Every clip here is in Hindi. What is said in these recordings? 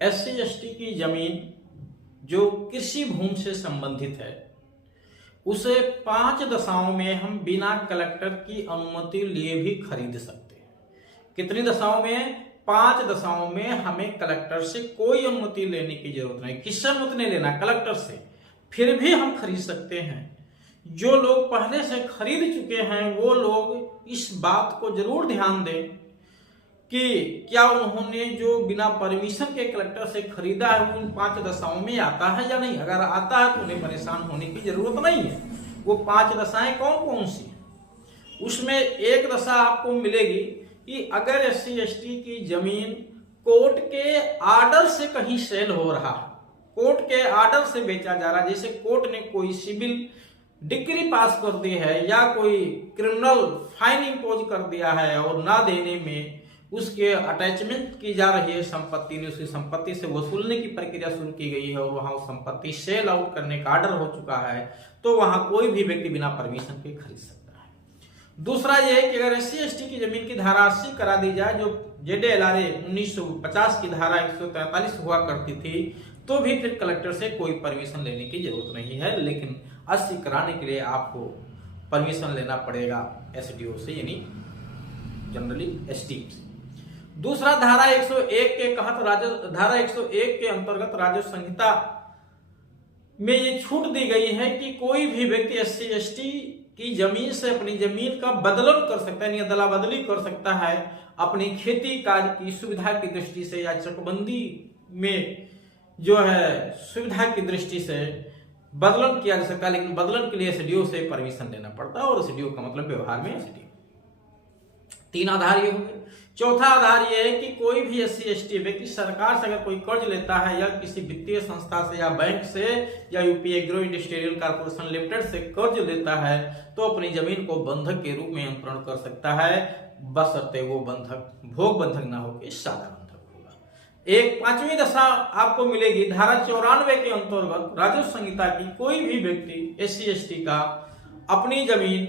एससी एसटी की जमीन जो कृषि भूमि से संबंधित है उसे 5 दशाओं में हम बिना कलेक्टर की अनुमति लिए भी खरीद सकते हैं। कितनी दशाओं में? 5 दशाओं में हमें कलेक्टर से कोई अनुमति लेने की जरूरत नहीं। किससे अनुमति नहीं लेना? कलेक्टर से। फिर भी हम खरीद सकते हैं। जो लोग पहले से खरीद चुके हैं वो लोग इस बात को जरूर ध्यान दें कि क्या उन्होंने जो बिना परमिशन के कलेक्टर से खरीदा है उन 5 दशाओं में आता है या नहीं। अगर आता है तो उन्हें परेशान होने की जरूरत नहीं है। वो 5 दशाएं कौन कौन सी हैं? उसमें एक दशा आपको मिलेगी कि अगर एससी एसटी की जमीन कोर्ट के आर्डर से कहीं सेल हो रहा है, कोर्ट के आर्डर से बेचा जा रहा है, जैसे कोर्ट ने कोई सिविल डिक्री पास कर दी है या कोई क्रिमिनल फाइन इंपोज कर दिया है और ना देने में उसके अटैचमेंट की जा रही है संपत्ति ने, उसकी संपत्ति से वसूलने की प्रक्रिया शुरू की गई है और वहां संपत्ति सेल आउट करने का आर्डर हो चुका है, तो वहां कोई भी व्यक्ति बिना परमिशन के खरीद सकता है। दूसरा यह है कि अगर एससी एसटी की जमीन की धारा 80 करा दी जाए, जो जेडीएलआरए 1950 की धारा 143 हुआ करती थी, तो भी फिर कलेक्टर से कोई परमिशन लेने की जरूरत नहीं है। लेकिन 80 कराने के लिए आपको परमिशन लेना पड़ेगा एसडीओ से, यानी जनरली एसटी से। दूसरा, धारा 101 के तहत धारा 101 के अंतर्गत राजस्व संहिता में ये छूट दी गई है कि कोई भी व्यक्ति एससी एसटी की जमीन से अपनी जमीन का बदलन कर सकता है, अदला बदली कर सकता है अपनी खेती कार्य की सुविधा की दृष्टि से या चकबंदी में जो है सुविधा की दृष्टि से बदलन किया जा सकता है। लेकिन बदलन के लिए एसडीओ से परमिशन लेना पड़ता है और एसडीओ का मतलब व्यवहार में एसडीओ। 3 आधार ये हो गए। चौथा आधार यह है कि कोई भी एससी एसटी व्यक्ति सरकार से अगर कोई कर्ज लेता है या किसी वित्तीय संस्था से या बैंक से या UP agro industrial corporation limited से कर्ज लेता है तो अपनी जमीन को बंधक के रूप में अंतरण कर सकता है, बशर्ते वो बंधक भोग बंधक ना होकर सादा बंधक होगा। एक 5वीं दशा आपको मिलेगी धारा 94 के अंतर्गत राजस्व संहिता की। कोई भी व्यक्ति एससी एसटी का अपनी जमीन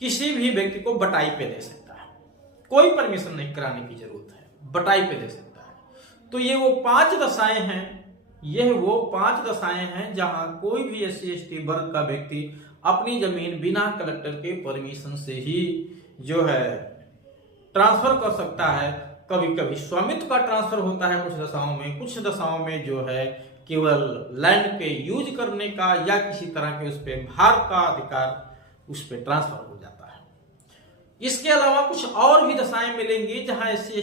किसी भी व्यक्ति को बटाई पे दे सकता है, कोई परमिशन नहीं कराने की जरूरत है, बटाई पे दे सकता है। तो ये वो 5 दशाएं हैं, यह वो 5 दशाएं हैं जहां कोई भी एससी एसटी वर्ग का व्यक्ति अपनी जमीन बिना कलेक्टर के परमिशन से ही जो है ट्रांसफर कर सकता है। कभी कभी स्वामित्व का ट्रांसफर होता है कुछ दशाओं में, कुछ दशाओं में जो है केवल लैंड के यूज करने का या किसी तरह के उस पर भार का अधिकार उस पर ट्रांसफर हो जाता है। इसके अलावा कुछ और भी दशाएं मिलेंगी जहां एससी